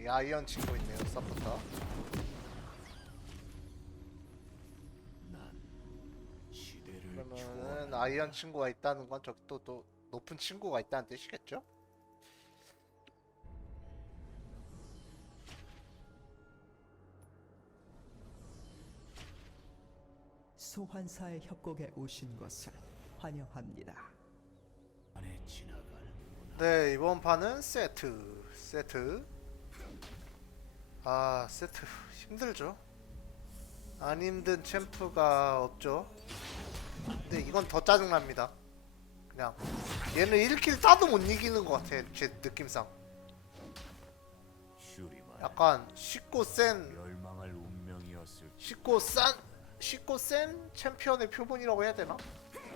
우리 아이언 친구 있네요 서포터 그러면은 아이언 친구가 있다는 건 저기 또, 또 높은 친구가 있다는 뜻이겠죠? 소환사의 협곡에 오신 것을 환영합니다. 네 이번 판은 세트 세트 아 세트. 힘들죠? 안 힘든 챔프가 없죠? 근데 이건 더 짜증납니다. 그냥. 얘는 1킬 따도 못 이기는 것 같아 제 느낌상. 약간 쉽고 센 쉽고 싼 쉽고 센 챔피언의 표본이라고 해야 되나?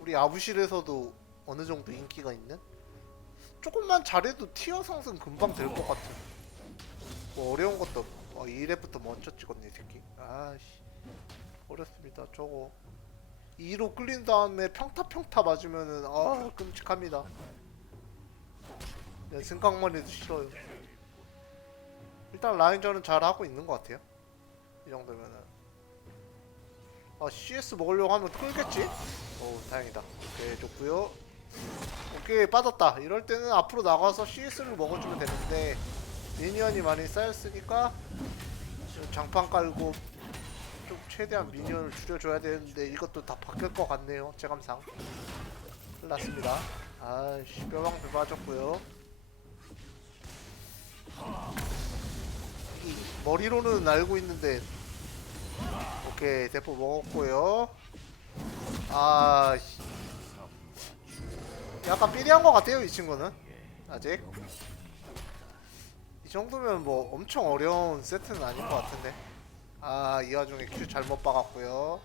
우리 아부실에서도 어느 정도 인기가 있는? 조금만 잘해도 티어 상승 금방 될 것 같은. 뭐 어려운 것도. 어, 2렙부터 먼저 찍었네 이 새끼. 아씨 어렵습니다. 저거 2로 끌린 다음에 평타 평타 맞으면은 아 끔찍합니다. 내 생각만 해도 싫어요. 일단 라인전은 잘 하고 있는 것 같아요. 이 정도면은. 아 CS 먹으려고 하면 끌겠지? 오 다행이다 오케이 좋구요 오케이 빠졌다 이럴 때는 앞으로 나가서 CS를 먹어주면 되는데 미니언이 많이 쌓였으니까 지금 장판 깔고 좀 최대한 미니언을 줄여줘야 되는데 이것도 다 바뀔 것 같네요 체감상. 큰일 났습니다. 아이씨 뼈방패 빠졌고요. 이 머리로는 알고 있는데 오케이 대포 먹었고요. 아 씨. 약간 삐리한 것 같아요 이 친구는 아직 이 정도면 뭐 엄청 어려운 세트는 아닌 것 같은데. 아 이 와중에 큐 잘못 박았고요.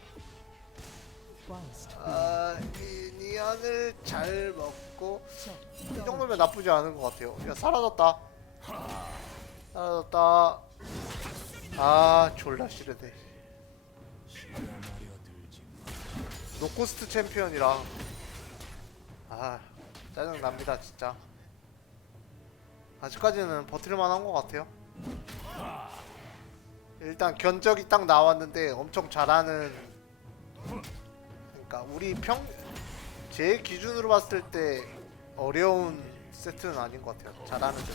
아 미니언을 잘 먹고 이. 정도면 나쁘지 않은 것 같아요. 야 사라졌다. 사라졌다. 아 졸라 싫으네 노코스트 챔피언이라. 아 짜증 납니다 진짜 아직까지는 버틸만한 것 같아요. 일단 견적이 딱 나왔는데 엄청 잘하는 그러니까 우리 평 제 기준으로 봤을 때 어려운 세트는 아닌 것 같아요. 잘하는 세트.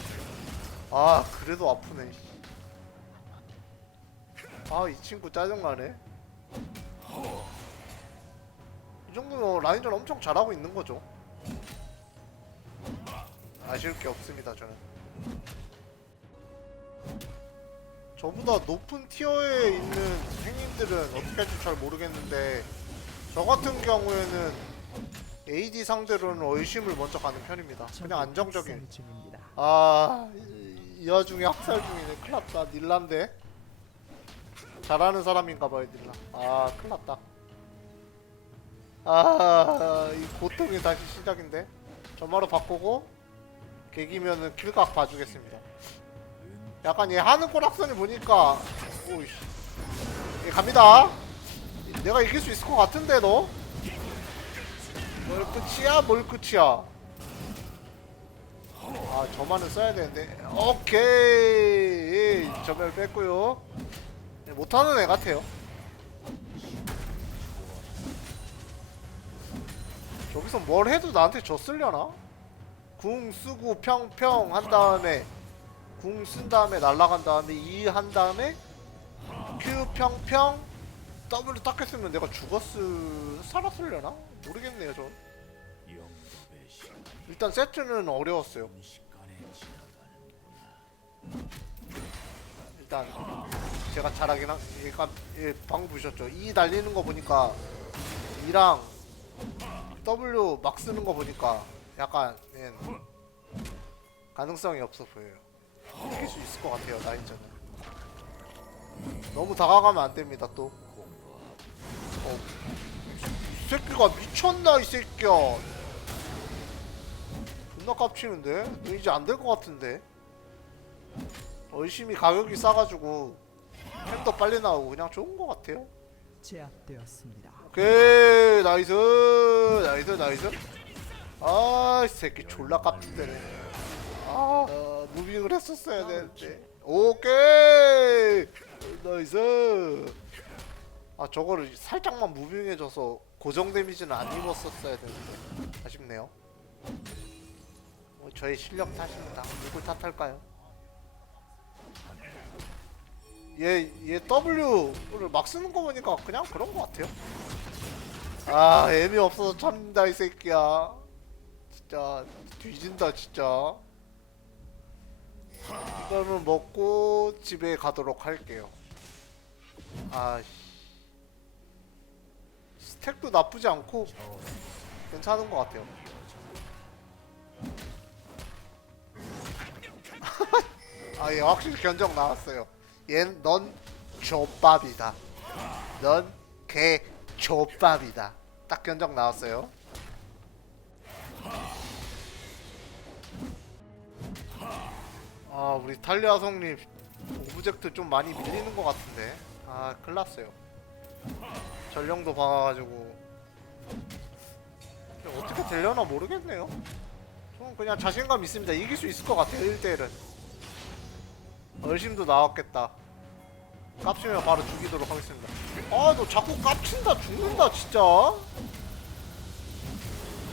아 그래도 아프네 아 이 친구 짜증나네. 이 정도면 라인전 엄청 잘하고 있는 거죠. 아쉬울 게 없습니다, 저는. 저보다 높은 티어에 있는 행님들은 어떻게 할지 잘 모르겠는데 저 같은 경우에는 AD 상대로는 의심을 먼저 가는 편입니다. 그냥 안정적인. 아, 이, 이 와중에 학살 중이네. 큰일 났다. 닐란데? 잘하는 사람인가 봐요, 닐라. 아, 큰일 났다. 아, 이 고통이 다시 시작인데? 점화로 바꾸고, 개기면은 킬각 봐주겠습니다. 약간 얘 하는 꼬락선이 보니까, 오이씨. 얘 갑니다. 내가 이길 수 있을 것 같은데, 너? 뭘 끝이야? 뭘 끝이야? 아 저만은 써야 되는데 오케이 전멸 뺐고요 네, 못하는 애 같아요 저기서 뭘 해도 나한테 졌으려나? 궁 쓰고 평평 한 다음에 궁 쓴 다음에 날아간 다음에 E 한 다음에 Q 평평 W 딱 했으면 내가 죽었을 살았으려나? 모르겠네요 전 일단 세트는 어려웠어요 일단 제가 잘하긴 한 얘가 예, 방금 보셨죠? E 달리는 거 보니까 E랑 W 막 쓰는 거 보니까 약간 예, 가능성이 없어 보여요. 이길 수 있을 것 같아요 나인전은. 너무 다가가면 안 됩니다 또. 어, 이 새끼가 미쳤나 이 새끼야. 존나 깝치는데? 너 이제 안 될 것 같은데? 열심히 가격이 싸가지고 템도 빨리 나오고 그냥 좋은 것 같아요. 제압되었습니다. 오케이 나이스 나이스 나이스. 아이 새끼 졸라 깝친데네. 아 어, 무빙을 했었어야 되는데. 오케이! 나이스! 아 저거를 살짝만 무빙해줘서 고정 데미지는 안 입었었어야 되는데. 아쉽네요. 뭐 저의 실력 탓입니다. 누굴 탓할까요? 얘, 얘 W를 막 쓰는 거 보니까 그냥 그런 거 같아요. 아 애미 없어서 참다 이 새끼야 진짜 뒤진다 진짜 이거는 먹고 집에 가도록 할게요. 아, 씨. 스택도 나쁘지 않고 괜찮은 것 같아요. 아, 예, 확실히 견적 나왔어요. 얜, 넌 족밥이다. 넌 개 족밥이다. 딱 견적 나왔어요. 아 우리 탈리아 성님 오브젝트 좀 많이 밀리는 것 같은데. 아 큰일났어요. 전령도 박아가지고. 어떻게 되려나 모르겠네요. 저는 그냥 자신감 있습니다. 이길 수 있을 것 같아요 1대1은. 얼심도 나왔겠다. 깝치면 바로 죽이도록 하겠습니다. 아 너 자꾸 깝친다 죽는다 진짜.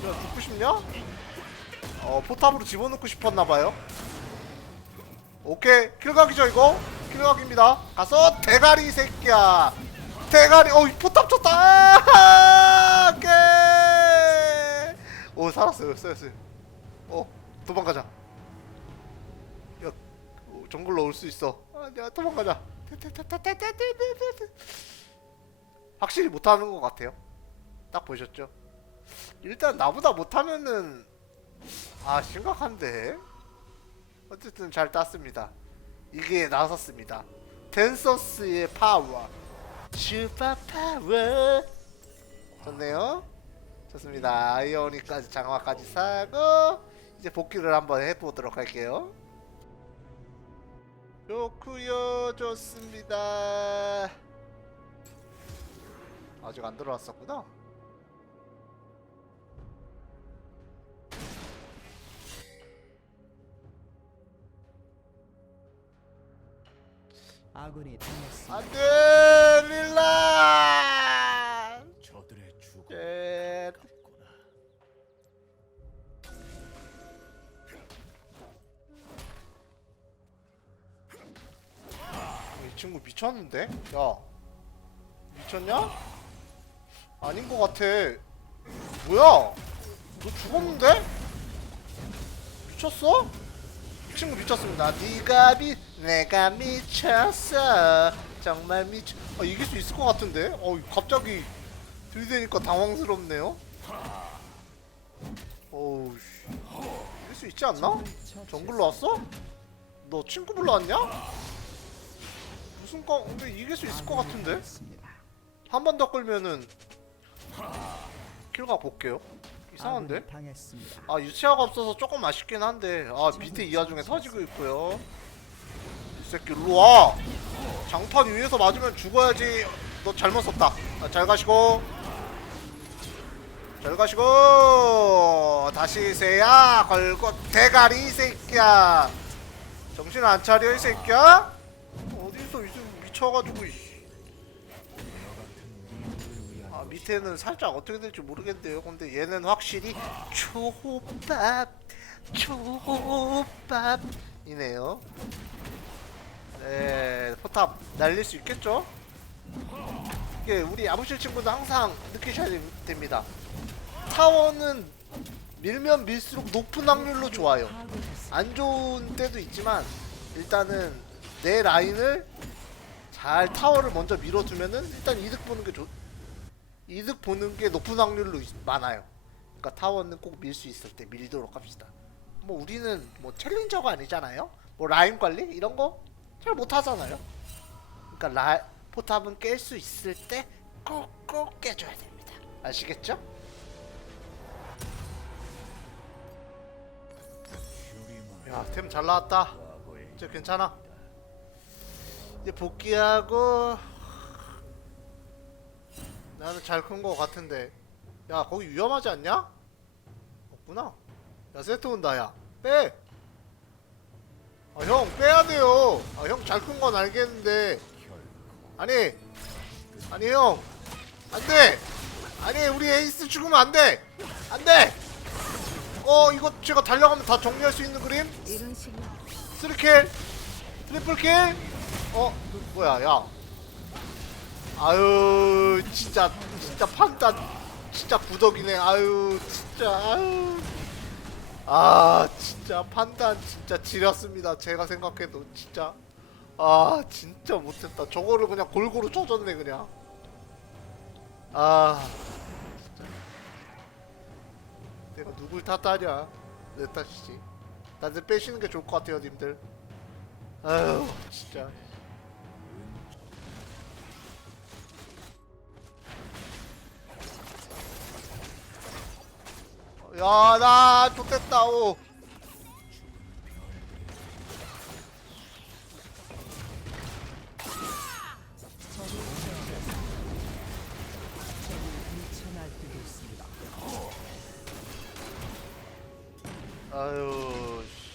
야 죽고 싶냐? 어 포탑으로 집어넣고 싶었나봐요 오케이. 킬각이죠 이거? 킬각입니다. 가서 대가리 이 새끼야. 대가리 어이 포탑 쳤다. 아, 오케이. 오 살았어요 쏘였어요. 어 도망가자. 야 어, 정글로 올 수 있어. 아야 도망가자. 확실히 못하는 것 같아요. 딱 보셨죠? 일단 나보다 못하면은 아 심각한데 어쨌든 잘 땄습니다. 이게 나섰습니다. 댄서스의 파워. 슈퍼 파워. 좋네요. 좋습니다. 아이오니까지 장화까지 사고 이제 복귀를 한번 해보도록 할게요. 좋구요. 좋습니다. 아직 안 들어왔었구나. 아군이 당했습니다. 안돼 릴라. 저들의 죽음 예. 같구나. 이 친구 미쳤는데? 야 미쳤냐? 아닌 것 같아 뭐야? 너 죽었는데? 미쳤어? 이 친구 미쳤습니다 네가 미 내가 미쳤어 정말 미쳐 아 이길 수 있을 것 같은데? 어 갑자기 들이대니까 당황스럽네요 어우 씨 이길 수 있지 않나? 정글로 왔어? 너 친구 불러왔냐? 무슨 거 근데 이길 수 있을 것 같은데 한 번 더 끌면은 킬가 볼게요 이상한데? 당했습니다. 아 유치아가 없어서 조금 아쉽긴 한데 아 밑에 이 와중에 터지고 있고요. 이 새끼 일로 와. 장판 위에서 맞으면 죽어야지. 너 잘못 썼다. 아, 잘 가시고. 잘 가시고. 다시 세야. 걸고 대가리 이 새끼야. 정신 안 차려 이 새끼야. 어디서 이제 미쳐가지고 이씨. 아 밑에는 살짝 어떻게 될지 모르겠는데요. 근데 얘는 확실히 초밥 초밥이네요. 네 포탑 날릴 수 있겠죠? 이게 우리 아부실 친구도 항상 느끼셔야 됩니다. 타워는 밀면 밀수록 높은 확률로 좋아요. 안 좋은 때도 있지만 일단은 내 라인을 잘 타워를 먼저 밀어두면은 일단 이득 보는 게 좋. 이득 보는 게 높은 확률로 있- 많아요. 그러니까 타워는 꼭 밀 수 있을 때 밀도록 합시다. 뭐 우리는 뭐 챌린저가 아니잖아요. 뭐 라인 관리 이런 거 잘 못하잖아요. 그러니까 라 포탑은 깰 수 있을 때 꼭꼭 깨줘야 됩니다. 아시겠죠? 야, 템 잘 나왔다. 이제 괜찮아. 이제 복귀하고 나는 잘 큰 거 같은데. 야, 거기 위험하지 않냐? 없구나. 야, 세트 온다, 야. 빼. 아, 형 빼야 돼요. 아, 형 잘 큰 건 알겠는데. 아니, 아니 형, 안 돼. 아니 우리 에이스 죽으면 안 돼. 안 돼. 어 이거 제가 달려가면 다 정리할 수 있는 그림? 이런 식으로 3킬, 트리플 킬. 어 뭐야 야. 아유 진짜 진짜 판단 진짜 구덕이네. 아유 진짜 아유. 아 진짜 판단 진짜 지렸습니다. 제가 생각해도 진짜 아 진짜 못했다. 저거를 그냥 골고루 쳐줬네 그냥. 아 내가 누굴 탓하냐 내 탓이지. 나들 빼시는 게 좋을 것 같아요, 님들. 아유 진짜. 야, 나 좋겠다, 오. 아유. 씨.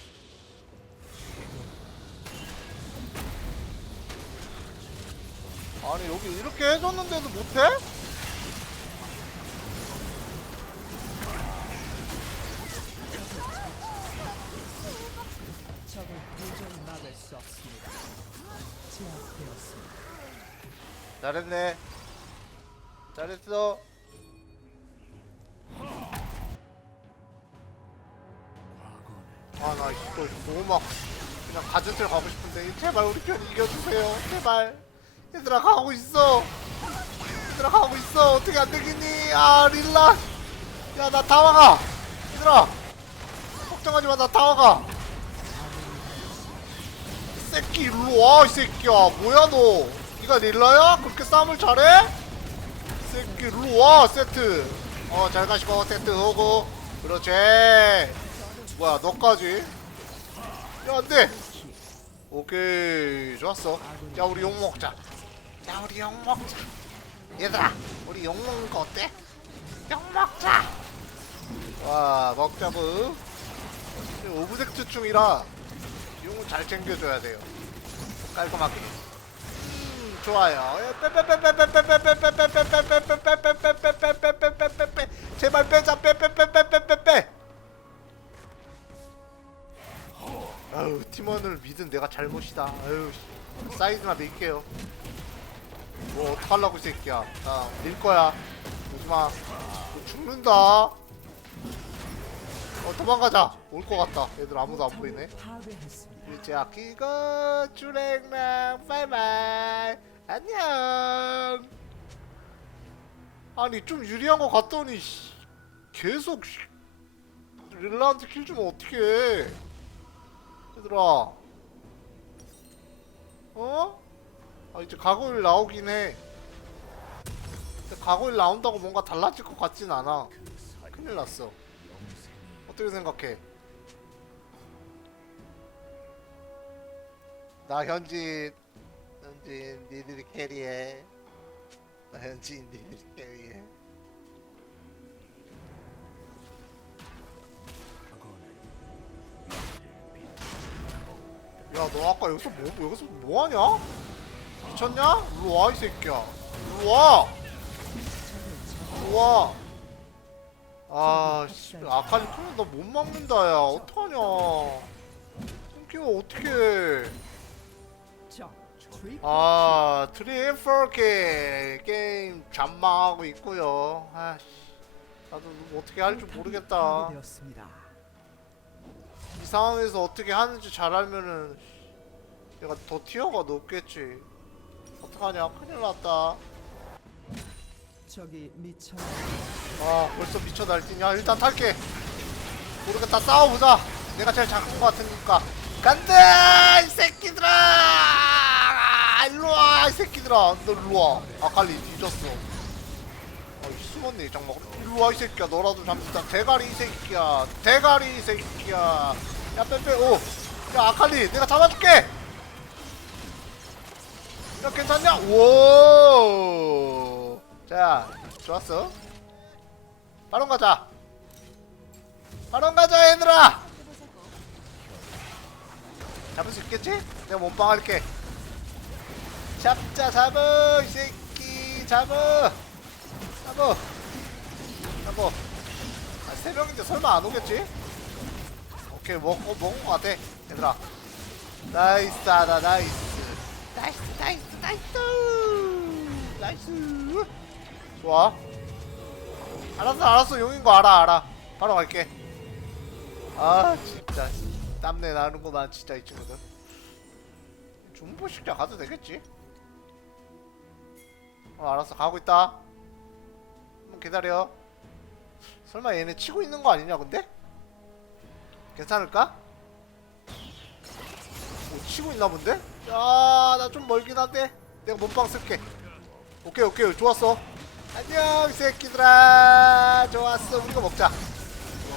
아니 여기 이렇게 해줬는데도 못해? 잘했네. 잘했어. 아 나 이거 너무 막 그냥 가전틀 가고 싶은데 제발 우리 편 이겨주세요. 제발. 얘들아 가고 있어. 얘들아 가고 있어. 어떻게 안 되겠니? 아 릴라. 야 나 다 와가. 얘들아. 걱정하지 마. 나 다 와가. 이 새끼 일로 와, 이 새끼야. 뭐야 너? 네가 릴라야? 그렇게 싸움을 잘해? 이 새끼 일로 와, 세트. 어, 잘 가시고 세트 오고. 그렇지. 뭐야, 너까지? 야, 안 돼. 오케이, 좋았어. 자, 우리 욕 먹자. 자, 우리 욕 먹자. 얘들아, 우리 욕 먹는 거 어때? 욕 먹자. 와, 먹자고. 오브젝트 중이라 용을 잘 챙겨줘야 돼요. 깔끔하게. 좋아요. 제발 빼자. 빼빼빼빼빼빼. 아유, 팀원을 믿은 내가 잘못이다. 아유, 사이즈나 밀게요. 뭐 어떡하려고 이 새끼야. 나 밀 거야. 오지마. 죽는다. 어, 도망가자. 올 것 같다. 얘들 아무도 안 보이네. 이제 아기가 주랭랑 바이바이. 안녕. 아니 좀 유리한 것 같더니 씨, 계속 씨, 릴라한테 킬 주면 어떡해 얘들아 어? 아 이제 가고일 나오긴 해 근데 가고일 나온다고 뭔가 달라질 것 같진 않아 큰일 났어 어떻게 생각해? 나 현진 현진 니들이 캐리해 나 현진 니들이 캐리해 야 너 아까 여기서 뭐 여기서 뭐 하냐? 미쳤냐? 일로 와이 새끼야 일로 와 일로 와 아, 씨, 아칼리 크면 너못 막는다, 야. 어떡하냐. 끊기면 어떡해. 아, 트리플 게임. 게임 잠망하고 있고요 아씨. 나도 어떻게 할 줄 모르겠다. 이 상황에서 어떻게 하는지 잘 알면은 얘가 더 티어가 높겠지. 어떡하냐. 큰일 났다. 적이 미쳐 아 벌써 미쳐 날뛰냐 일단 탈게 모르겠다 싸워보자 내가 제일 작은 것 같으니까 간다 이 새끼들아 아, 일로와 이 새끼들아. 너 일로와. 아칼리 뒤졌어. 아 숨었네 이 장막 일로와 이 새끼야. 너라도 잠시만 대가리 이 새끼야. 대가리 이 새끼야. 야 빼빼. 오야 아칼리 내가 잡아줄게. 야 괜찮냐? 오자 좋았어. 바론 가자. 바론 가자 얘들아. 잡을 수 있겠지? 내가 몸빵 할게 잡자 잡어 이 새끼. 잡어 잡어 잡어 아, 세 명인데 설마 안 오겠지? 오케이 먹고 먹은 거 같아 얘들아. 나이스 하다 나이스. 나이스 나이스 나이스. 나이스. 좋아. 알았어 알았어. 용인 거 알아 알아. 바로 갈게. 아 진짜. 땀내 나는구만 진짜 이 친구들. 중보식자 가도 되겠지? 어 알았어. 가고 있다. 기다려. 설마 얘네 치고 있는 거 아니냐 근데? 괜찮을까? 오 치고 있나 본데? 야나 좀 멀긴 한데. 내가 몸빵 쓸게. 오케이 오케이. 좋았어. 안녕 이 새끼들아. 좋았어. 우리가 먹자.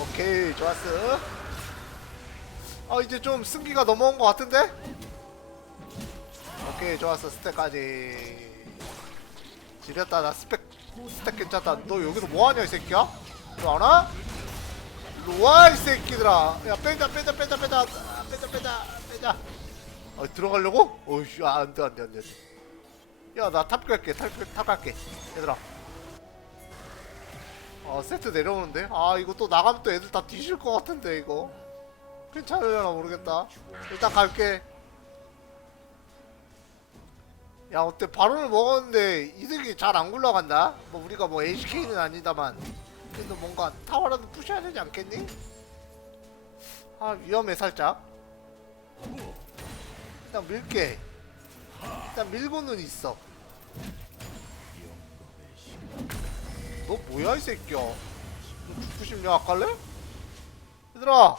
오케이 좋았어. 아 이제 좀 승기가 넘어온 것 같은데? 오케이 좋았어. 스택까지 지렸다. 나 스펙 스택 괜찮다. 너 여기서 뭐하냐 이 새끼야? 너 알아? 일로와 이 새끼들아. 야 빼자 빼자 빼자 빼자. 아, 빼자 빼자 빼자. 어 들어가려고? 어이씨 아, 안돼 안돼 안돼. 야나 탑 갈게. 탑, 탑 갈게. 얘들아. 아 세트 내려오는데? 아 이거 또 나가면 또 애들 다 뒤질 것 같은데 이거. 괜찮으려나 모르겠다. 일단 갈게 야 어때 바론을 먹었는데 이득이 잘 안 굴러간다? 뭐 우리가 뭐 HK는 아니다만 그래도 뭔가 타워라도 부셔야 되지 않겠니? 아 위험해 살짝 일단 밀게 일단 밀고는 있어 너 뭐야 이 새끼야 너 죽고 싶냐 아까래? 얘들아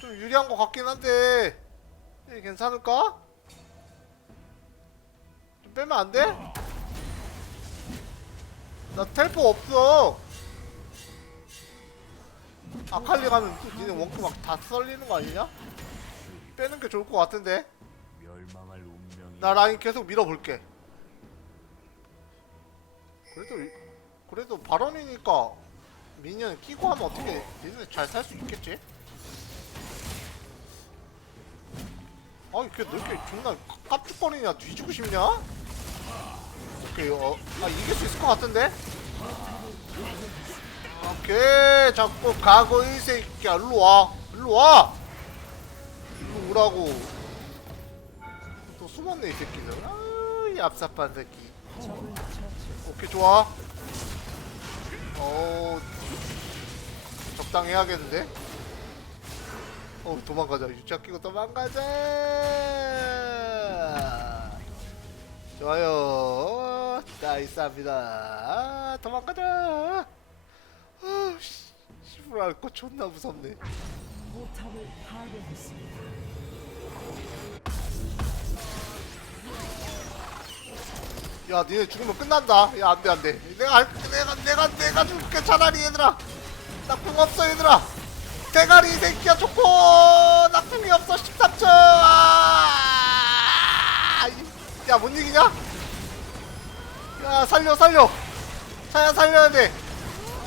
좀 유리한 것 같긴 한데 이 괜찮을까? 좀 빼면 안 돼? 나 텔포 없어 아칼리 가면 또 니네 원크 막 다 썰리는 거 아니냐? 빼는 게 좋을 것 같은데 나 라인 계속 밀어볼게. 그래도 이- 그래도 발언이니까 미니언 끼고 하면 어떻게 니네 잘 살 수 있겠지? 아너 이렇게 존나 깝죽거리냐? 뒤지고 싶냐? 오케이 어, 아 이길 수 있을 것 같은데? 오케이 자꾸 가고 이 새끼야. 일로 와. 일로 와. 일로 오라고. 또 숨었네 이 새끼들 아이 얍삽한 새끼. 오케이 좋아. 어 적당히 해야겠는데 어 도망가자 유착 끼고 도망가자 좋아요 나이스합니다 아, 도망가자 아 씨, 씨발 알거 존나 무섭네 포탑을 파괴했습니다. 야, 니네 죽으면 끝난다. 야, 안 돼, 안 돼. 내가, 할- 내가, 내가, 내가 죽을게. 차라리 얘들아. 나궁 없어, 얘들아. 대가리 이 새끼야, 좋고. 나궁이 없어, 13초. 아! 이- 야, 못 이기냐? 야, 살려, 살려. 차야, 살려야 돼.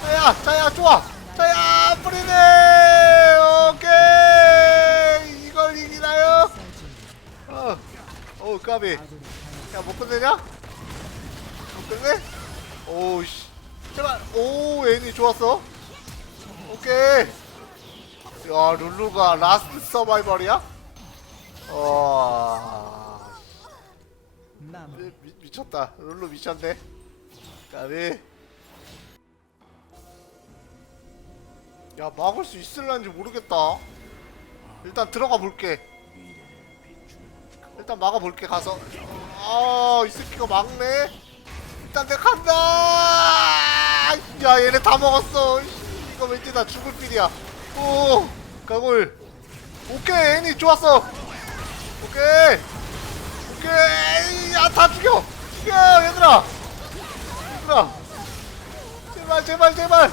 차야, 차야, 좋아. 차야, 뿌리네. 오케이. 이걸 이기나요? 어, 어, 까비. 아군이 야, 못 끝내냐? 못 끝내? 오우씨. 제발. 오, 애니 좋았어. 오케이. 야, 룰루가 라스트 서바이벌이야? 와. 남 미, 미, 미쳤다. 룰루 미쳤네. 까비. 야, 막을 수 있을란지 모르겠다. 일단 들어가 볼게. 일단 막아볼게 가서 아이 새끼가 막네 일단 내가 간다 야 얘네 다 먹었어 씨, 이거 왠지 나 죽을 필이야 오 가골 오케이 애니 좋았어. 오케이. 오케이 야다 죽여. 죽여 얘들아. 얘들아. 제발 제발 제발.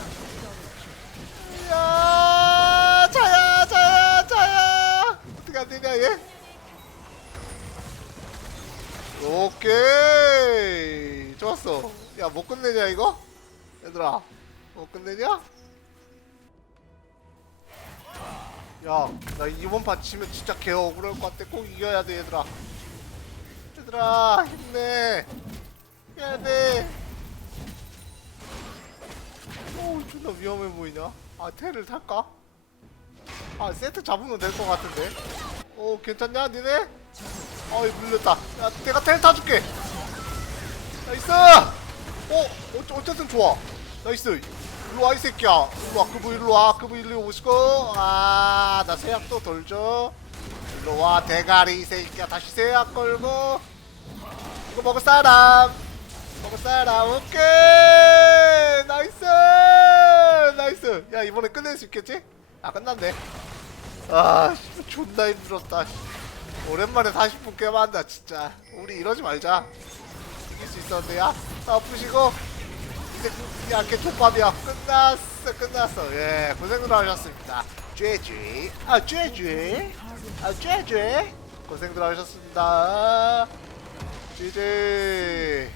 야 자야 자야 자야. 어떻게 안 되냐 얘? 오케이. 좋았어. 야 못 끝내냐 이거? 얘들아 못 끝내냐 야, 나 이번 판 지면 진짜 개 억울할 것 같아. 꼭 이겨야 돼, 얘들아. 얘들아, 힘내. 해야 돼. 오, 존나 위험해 보이냐? 아, 테를 탈까? 아, 세트 잡으면 될 것 같은데. 오, 괜찮냐, 니네? 어이, 물렸다. 야, 내가 텔 타줄게. 나이스! 어, 어째- 어쨌든 좋아. 나이스. 일로 와, 이 새끼야. 일로 와, 그부 일로 와, 그부 일로 오시고. 아, 나 세약 또 돌죠. 일로 와, 대가리 이 새끼야. 다시 세약 걸고. 이거 먹을 사람. 먹을 사람. 오케이. 나이스. 나이스. 야, 이번에 끝낼 수 있겠지? 아, 끝났네. 아, 씨, 존나 힘들었다. 씨. 오랜만에 40분 게임한다, 진짜. 우리 이러지 말자. 이길 수 있었는데, 야. 아프시고. 그 약게 족밥이야. 끝났어, 끝났어. 예, 고생들 하셨습니다. 쥐쥐. 아, 쥐쥐. 아, 쥐쥐. 고생들 하셨습니다. 쥐쥐.